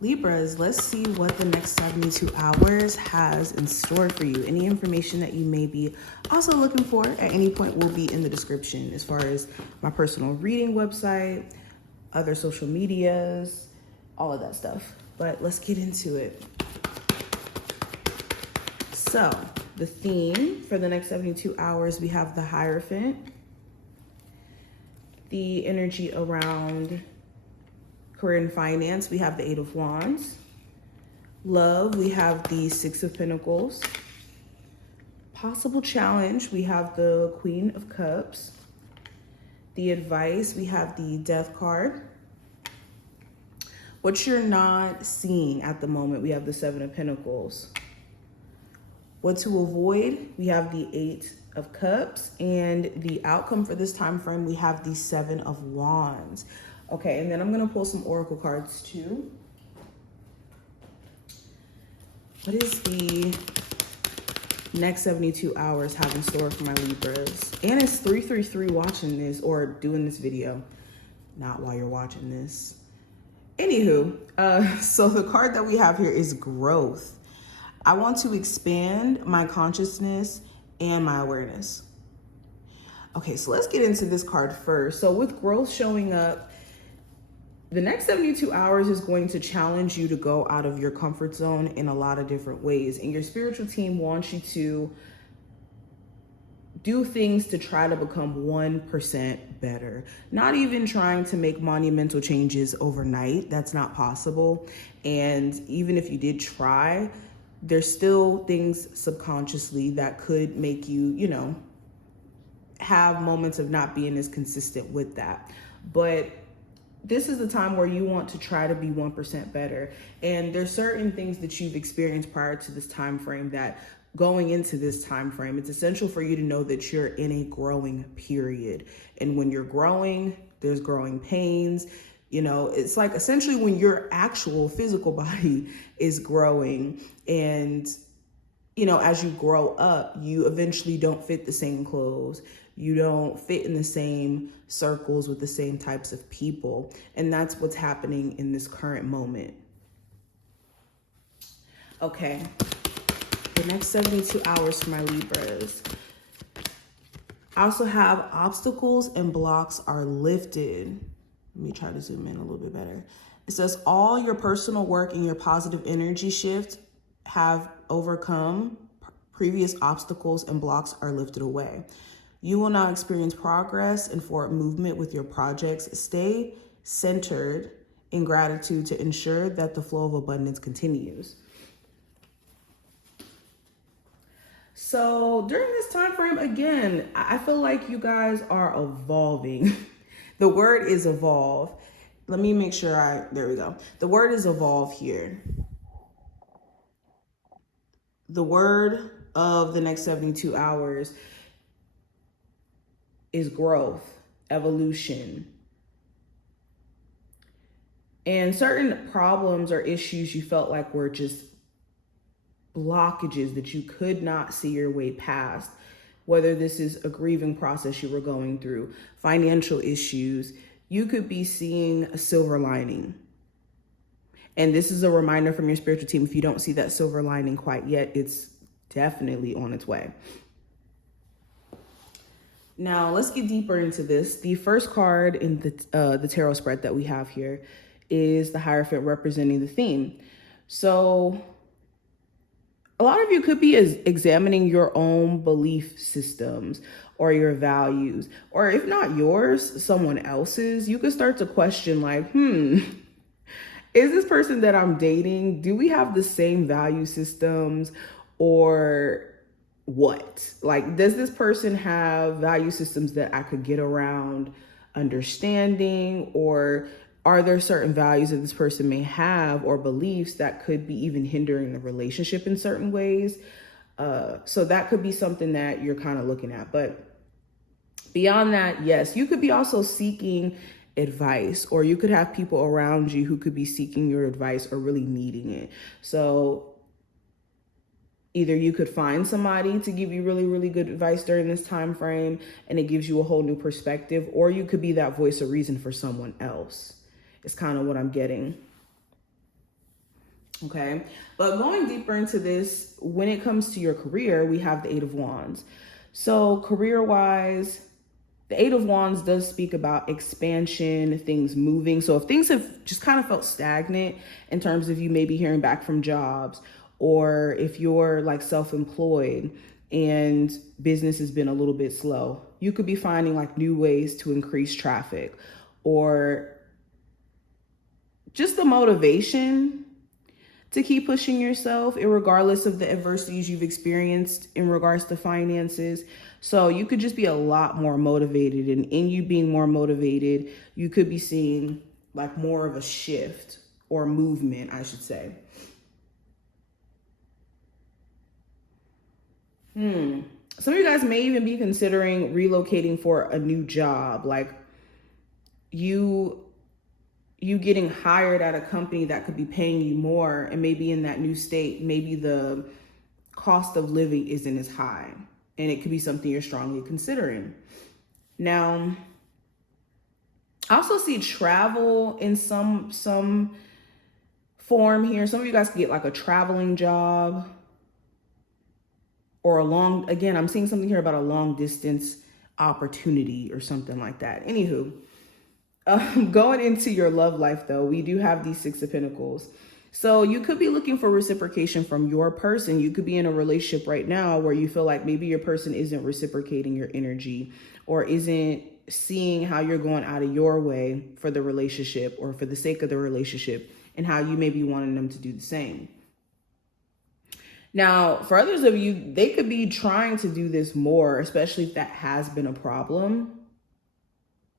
Libras, let's see what the next 72 hours has in store for you. Any information that you may be also looking for at any point will be in the description, as far as my personal reading website, other social medias, all of that stuff. But let's get into it. So the theme for the next 72 hours, we have the Hierophant, the energy around career and finance, we have the Eight of Wands. Love, we have the Six of Pentacles. Possible challenge, we have the Queen of Cups. The advice, we have the Death card. What you're not seeing at the moment, we have the Seven of Pentacles. What to avoid, we have the Eight of Cups. And the outcome for this time frame, we have the Seven of Wands. Okay, and then I'm gonna pull some oracle cards too. What is the next 72 hours have in store for my Libras? And it's 333 watching this or doing this video, not while you're watching this. Anywho, so the card that we have here is growth. I want to expand my consciousness and my awareness. Okay, so let's get into this card first. So with growth showing up, the next 72 hours is going to challenge you to go out of your comfort zone in a lot of different ways. And your spiritual team wants you to do things to try to become 1% better. Not even trying to make monumental changes overnight. That's not possible. And even if you did try, there's still things subconsciously that could make you, have moments of not being as consistent with that. But this is the time where you want to try to be 1% better. And there's certain things that you've experienced prior to this time frame that going into this time frame, it's essential for you to know that you're in a growing period. And when you're growing, there's growing pains. It's like essentially when your actual physical body is growing and, as you grow up, you eventually don't fit the same clothes. You don't fit in the same circles with the same types of people. And that's what's happening in this current moment. Okay. The next 72 hours for my Libras. I also have obstacles and blocks are lifted. Let me try to zoom in a little bit better. It says all your personal work and your positive energy shift have overcome previous obstacles and blocks are lifted away. You will now experience progress and forward movement with your projects. Stay centered in gratitude to ensure that the flow of abundance continues. So during this time frame, again, I feel like you guys are evolving. The word is evolve. Let me make sure there we go. The word is evolve here. The word of the next 72 hours is growth, evolution. And certain problems or issues you felt like were just blockages that you could not see your way past, whether this is a grieving process you were going through, financial issues, you could be seeing a silver lining. And this is a reminder from your spiritual team. If you don't see that silver lining quite yet, it's definitely on its way. Now, let's get deeper into this. The first card in the tarot spread that we have here is the Hierophant representing the theme. So a lot of you could be examining your own belief systems or your values, or if not yours, someone else's. You could start to question like, is this person that I'm dating, do we have the same value systems or what? Like, does this person have value systems that I could get around understanding, or are there certain values that this person may have or beliefs that could be even hindering the relationship in certain ways? So that could be something that you're kind of looking at. But beyond that, yes, you could be also seeking advice, or you could have people around you who could be seeking your advice or really needing it. So either you could find somebody to give you really, really good advice during this time frame, and it gives you a whole new perspective, or you could be that voice of reason for someone else. It's kind of what I'm getting. Okay. But going deeper into this, when it comes to your career, we have the Eight of Wands. So career wise, the Eight of Wands does speak about expansion, things moving. So if things have just kind of felt stagnant in terms of you maybe hearing back from jobs, or if you're like self-employed and business has been a little bit slow, you could be finding like new ways to increase traffic, or just the motivation to keep pushing yourself, regardless of the adversities you've experienced in regards to finances. So you could just be a lot more motivated, and in you being more motivated, you could be seeing like more of a shift or movement, I should say. Some of you guys may even be considering relocating for a new job, like you getting hired at a company that could be paying you more, and maybe in that new state, maybe the cost of living isn't as high, and it could be something you're strongly considering. Now, I also see travel in some form here. Some of you guys could get like a traveling job, or again, I'm seeing something here about a long distance opportunity or something like that. Anywho, going into your love life though, we do have these Six of Pentacles. So you could be looking for reciprocation from your person. You could be in a relationship right now where you feel like maybe your person isn't reciprocating your energy, or isn't seeing how you're going out of your way for the relationship or for the sake of the relationship, and how you may be wanting them to do the same. Now, for others of you, they could be trying to do this more, especially if that has been a problem,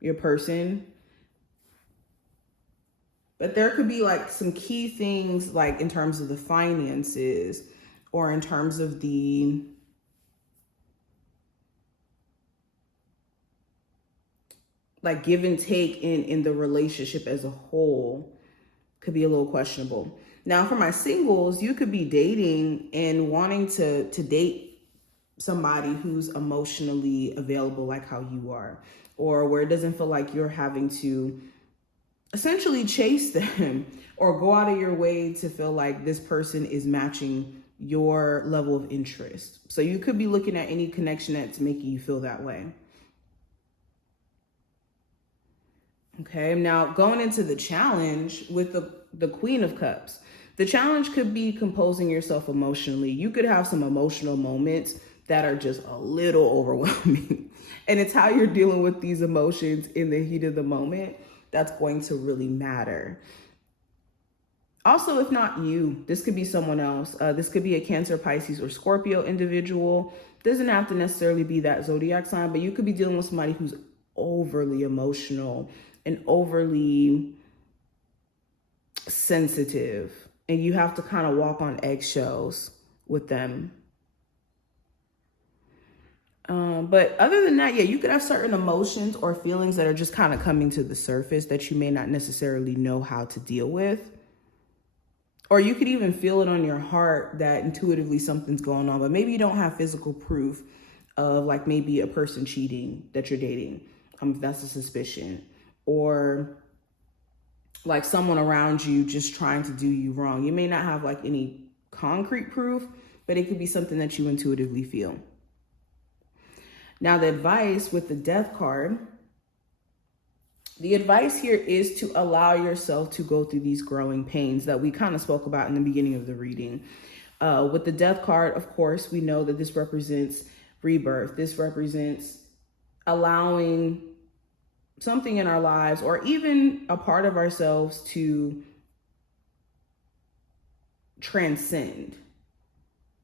your person. But there could be like some key things, like in terms of the finances, or in terms of the like give and take in the relationship as a whole, could be a little questionable. Now, for my singles, you could be dating and wanting to date somebody who's emotionally available like how you are, or where it doesn't feel like you're having to essentially chase them or go out of your way to feel like this person is matching your level of interest. So you could be looking at any connection that's making you feel that way. Okay, now going into the challenge with the Queen of Cups. The challenge could be composing yourself emotionally. You could have some emotional moments that are just a little overwhelming. And it's how you're dealing with these emotions in the heat of the moment that's going to really matter. Also, if not you, this could be someone else. This could be a Cancer, Pisces, or Scorpio individual. Doesn't have to necessarily be that zodiac sign, but you could be dealing with somebody who's overly emotional and overly sensitive, and you have to kind of walk on eggshells with them. But other than that, yeah, you could have certain emotions or feelings that are just kind of coming to the surface that you may not necessarily know how to deal with. Or you could even feel it on your heart that intuitively something's going on, but maybe you don't have physical proof of like maybe a person cheating that you're dating. If that's a suspicion, or like someone around you just trying to do you wrong. You may not have like any concrete proof, but it could be something that you intuitively feel. Now, the advice with the Death card, the advice here is to allow yourself to go through these growing pains that we kind of spoke about in the beginning of the reading. With the Death card, of course, we know that this represents rebirth. This represents allowing something in our lives, or even a part of ourselves, to transcend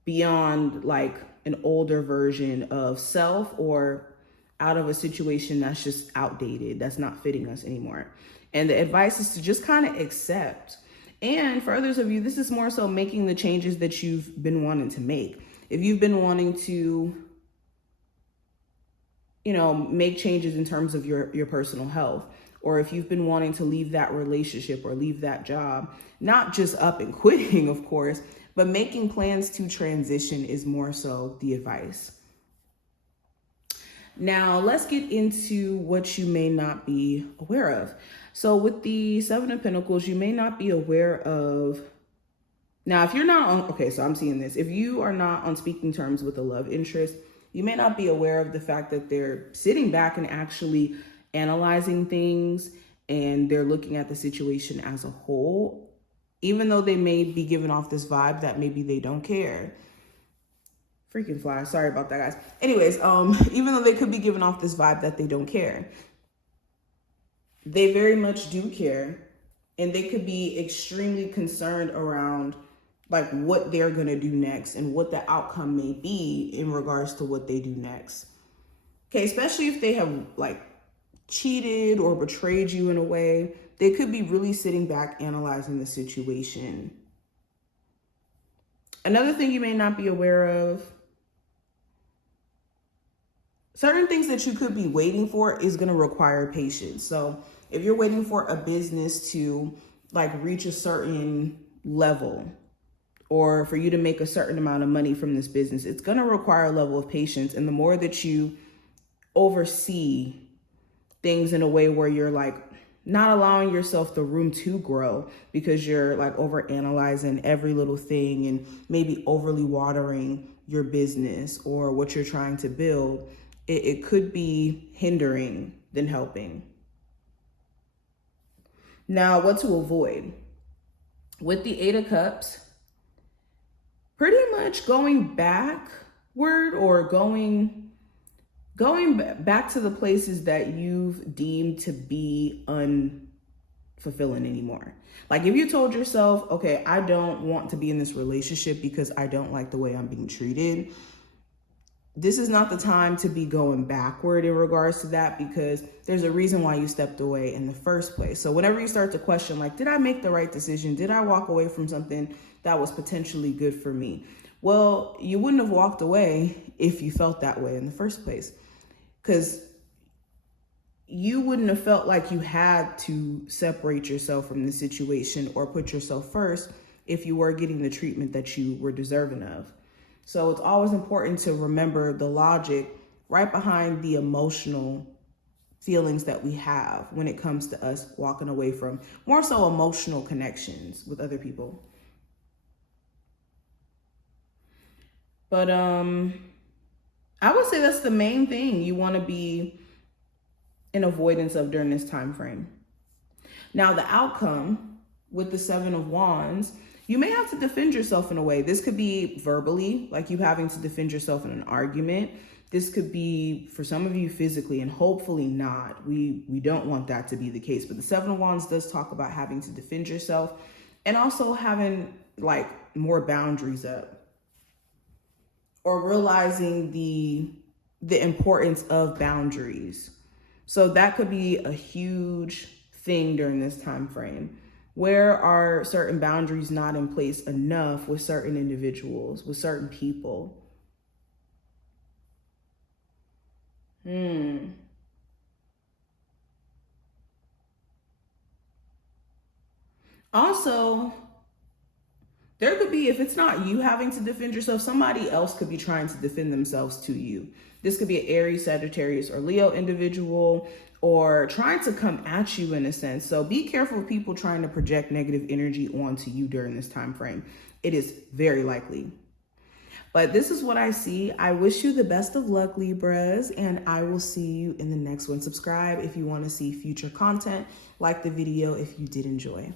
beyond like an older version of self, or out of a situation that's just outdated, that's not fitting us anymore. And the advice is to just kind of accept. And for others of you, this is more so making the changes that you've been wanting to make. If you've been wanting to, make changes in terms of your personal health, or if you've been wanting to leave that relationship or leave that job, not just up and quitting, of course, but making plans to transition is more so the advice. Now, let's get into what you may not be aware of. So with the Seven of Pentacles, you may not be aware of Now, if you're not on, okay, so I'm seeing this. If you are not on speaking terms with a love interest, you may not be aware of the fact that they're sitting back and actually analyzing things, and they're looking at the situation as a whole, even though they may be giving off this vibe that maybe they don't care. Freaking fly. Sorry about that, guys. Anyways, even though they could be giving off this vibe that they don't care, they very much do care, and they could be extremely concerned around like what they're going to do next and what the outcome may be in regards to what they do next. Okay, especially if they have like cheated or betrayed you in a way, they could be really sitting back analyzing the situation. Another thing you may not be aware of, certain things that you could be waiting for is going to require patience. So if you're waiting for a business to like reach a certain level, or for you to make a certain amount of money from this business, it's going to require a level of patience. And the more that you oversee things in a way where you're like not allowing yourself the room to grow because you're like over analyzing every little thing and maybe overly watering your business or what you're trying to build, it could be hindering than helping. Now, what to avoid? With the Eight of Cups, pretty much going backward or going back to the places that you've deemed to be unfulfilling anymore. Like if you told yourself, okay, I don't want to be in this relationship because I don't like the way I'm being treated, this is not the time to be going backward in regards to that, because there's a reason why you stepped away in the first place. So whenever you start to question, like, did I make the right decision? Did I walk away from something that was potentially good for me? Well, you wouldn't have walked away if you felt that way in the first place, because you wouldn't have felt like you had to separate yourself from the situation or put yourself first if you were getting the treatment that you were deserving of. So it's always important to remember the logic right behind the emotional feelings that we have when it comes to us walking away from more so emotional connections with other people. But I would say that's the main thing you want to be in avoidance of during this time frame. Now, the outcome with the Seven of Wands, you may have to defend yourself in a way. This could be verbally, like you having to defend yourself in an argument. This could be, for some of you, physically, and hopefully not. We don't want that to be the case. But the Seven of Wands does talk about having to defend yourself and also having like more boundaries up, or realizing the importance of boundaries. So that could be a huge thing during this time frame. Where are certain boundaries not in place enough with certain individuals, with certain people? Also, there could be, if it's not you having to defend yourself, somebody else could be trying to defend themselves to you. This could be an Aries, Sagittarius, or Leo individual, or trying to come at you in a sense. So be careful of people trying to project negative energy onto you during this time frame. It is very likely. But this is what I see. I wish you the best of luck, Libras, and I will see you in the next one. Subscribe if you want to see future content. Like the video if you did enjoy.